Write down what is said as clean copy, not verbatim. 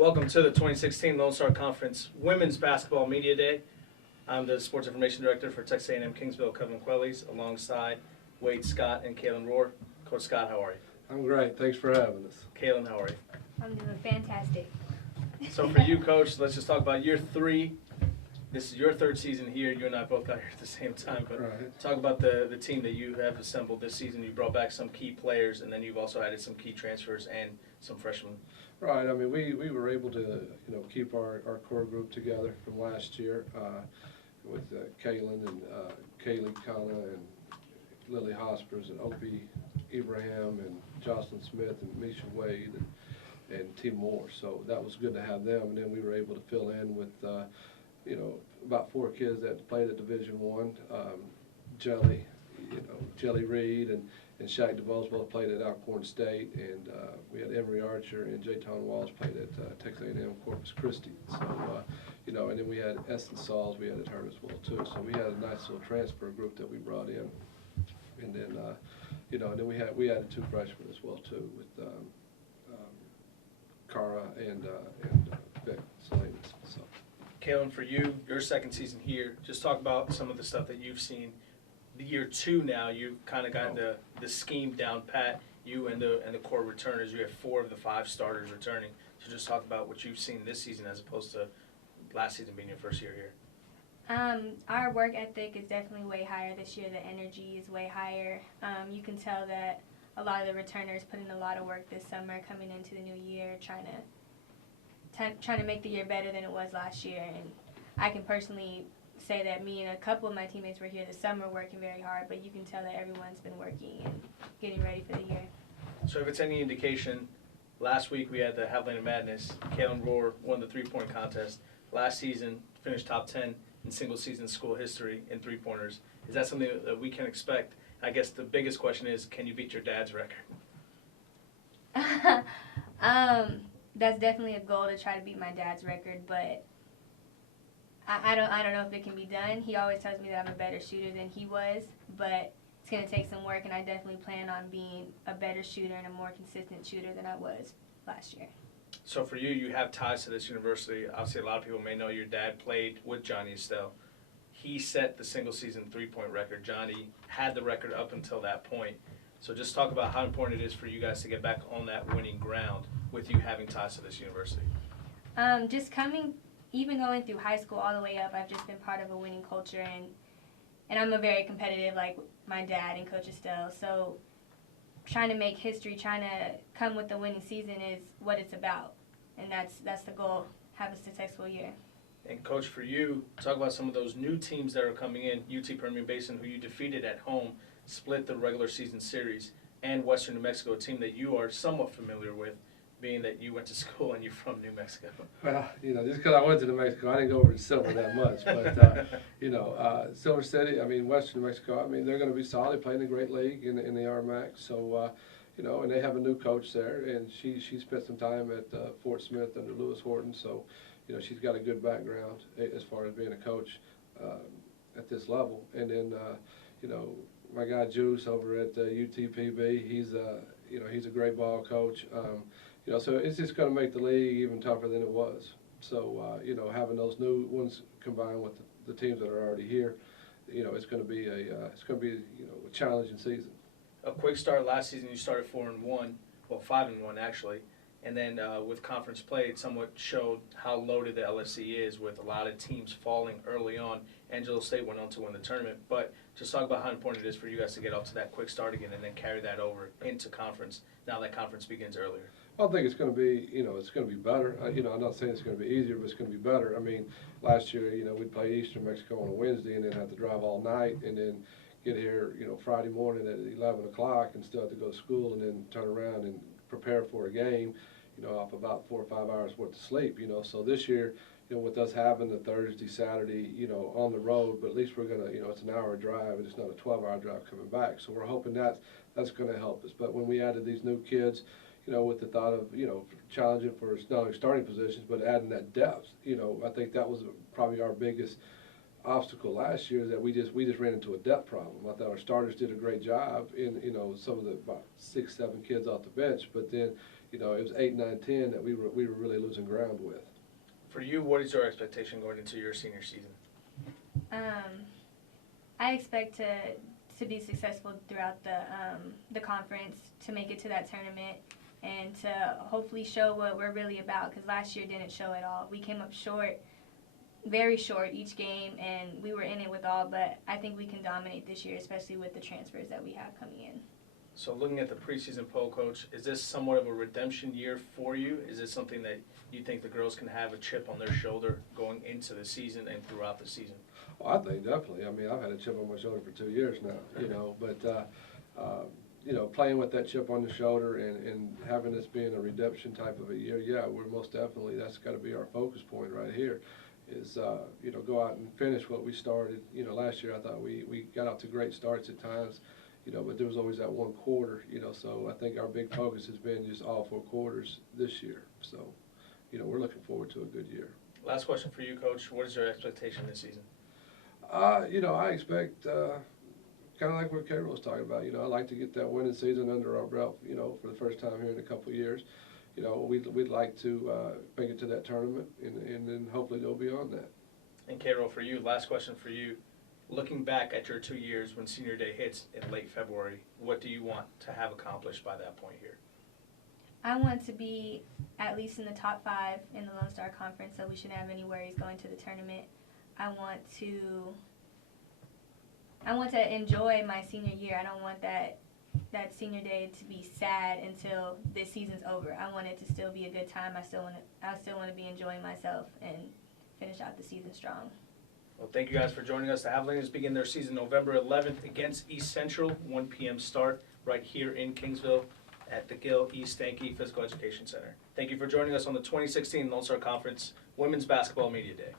Welcome to the 2016 Lone Star Conference Women's Basketball Media Day. I'm the Sports Information Director for Texas A&M-Kingsville, Kevin Quellies, alongside Wade Scott and Kaylin Roher. Coach Scott, how are you? I'm great. Thanks for having us. Kaylin, how are you? I'm doing fantastic. So for you, Coach, let's just talk about year 3. This is your 3rd season here. You and I both got here at the same time. But Right. talk about the team that you have assembled this season. You brought back some key players, and then you've also added some key transfers and some freshmen. Right. I mean, we were able to keep our core group together from last year with Kaylin and Kaylee Kana and Lily Hospers and Opie Ibrahim and Jocelyn Smith and Misha Wade and Tim Moore. So that was good to have them. And then we were able to fill in with about 4 kids that played at Division I. Jelly Reed and Shaq DeVos both played at Alcorn State, and we had Emery Archer and Jayton Walls played at Texas A&M Corpus Christi. So, and then we had Essence Sauls, we added her as well too. So we had a nice little transfer group that we brought in, and then and then we added 2 freshmen as well too with Cara and Vic Salinas. So. Kaylin, for you, your 2nd season here, just talk about some of the stuff that you've seen. The year 2 now, you've kind of got the scheme down pat. You and the core returners, you have 4 of the 5 starters returning. So just talk about what you've seen this season as opposed to last season being your first year here. Our work ethic is definitely way higher this year. The energy is way higher. You can tell that a lot of the returners put in a lot of work this summer coming into the new year, trying to make the year better than it was last year. And I can personally say that me and a couple of my teammates were here this summer working very hard, but you can tell that everyone's been working and getting ready for the year. So if it's any indication, last week we had the Javelinas Madness. Kaylin Roher won the 3-point contest. Last season finished top 10 in single-season school history in 3-pointers. Is that something that we can expect? I guess the biggest question is, can you beat your dad's record? That's definitely a goal to try to beat my dad's record, but I don't know if it can be done. He always tells me that I'm a better shooter than he was, but it's going to take some work, and I definitely plan on being a better shooter and a more consistent shooter than I was last year. So for you, you have ties to this university. Obviously, a lot of people may know your dad played with Johnny Estelle. He set the single-season 3-point record. Johnny had the record up until that point. So just talk about how important it is for you guys to get back on that winning ground with you having ties to this university. Even going through high school all the way up, I've just been part of a winning culture, and I'm a very competitive, like my dad and Coach Estelle. So trying to make history, trying to come with the winning season is what it's about, and that's the goal, have a successful year. And Coach, for you, talk about some of those new teams that are coming in. UT Permian Basin, who you defeated at home, split the regular season series, and Western New Mexico, a team that you are somewhat familiar with, being that you went to school and you're from New Mexico. Well, just because I went to New Mexico, I didn't go over to Silver that much. But, Silver City, Western New Mexico, they're going to be solid, playing a great league in the RMAC. So, and they have a new coach there, and she spent some time at Fort Smith under Lewis Horton. So, she's got a good background as far as being a coach at this level. And then, my guy Juice over at UTPB, he's a great ball coach. So it's just going to make the league even tougher than it was. So, having those new ones combined with the teams that are already here, it's going to be a challenging season. A quick start last season, you started 4-1, well 5-1 actually, and then with conference play, it somewhat showed how loaded the LSC is with a lot of teams falling early on. Angelo State went on to win the tournament, but just talk about how important it is for you guys to get off to that quick start again and then carry that over into conference now that conference begins earlier. I think it's going to be, it's going to be better. I'm not saying it's going to be easier, but it's going to be better. Last year, we'd play Eastern Mexico on a Wednesday and then have to drive all night and then get here, Friday morning at 11 o'clock and still have to go to school and then turn around and prepare for a game, off about 4 or 5 hours worth of sleep, So this year, with us having the Thursday, Saturday, on the road, but at least we're going to, it's an hour drive and it's not a 12-hour drive coming back. So we're hoping that's going to help us. But when we added these new kids, with the thought of, challenging for not only starting positions, but adding that depth, I think that was probably our biggest obstacle last year, is that we just ran into a depth problem. I thought our starters did a great job in, some of the about 6, 7 kids off the bench, but then, it was 8, 9, 10 that we were really losing ground with. For you, what is your expectation going into your senior season? I expect to be successful throughout the conference, to make it to that tournament, and to hopefully show what we're really about, because last year didn't show at all. We came up short, very short each game, and we were in it with all, but I think we can dominate this year, especially with the transfers that we have coming in. So looking at the preseason poll, Coach, is this somewhat of a redemption year for you? Is this something that you think the girls can have a chip on their shoulder going into the season and throughout the season? Well, I think definitely. I mean, I've had a chip on my shoulder for 2 years now, but playing with that chip on the shoulder and having this being a redemption type of a year, yeah, we're most definitely, that's got to be our focus point right here, is, go out and finish what we started. Last year I thought we got out to great starts at times, but there was always that one quarter, so I think our big focus has been just all 4 quarters this year. So, we're looking forward to a good year. Last question for you, Coach. What is your expectation this season? I expect, kind of like what Kaylin was talking about, I'd like to get that winning season under our belt, for the first time here in a couple of years. We'd like to make it to that tournament and then hopefully go beyond that. And Kaylin, for you, last question for you. Looking back at your 2 years when senior day hits in late February, what do you want to have accomplished by that point here? I want to be at least in the top 5 in the Lone Star Conference, so we shouldn't have any worries going to the tournament. I want to enjoy my senior year. I don't want that senior day to be sad until this season's over. I want it to still be a good time. I still want to be enjoying myself and finish out the season strong. Well, thank you guys for joining us. The Javelinas begin their season November 11th against East Central, 1 p.m. start right here in Kingsville at the Gill East Stanky Physical Education Center. Thank you for joining us on the 2016 Lone Star Conference Women's Basketball Media Day.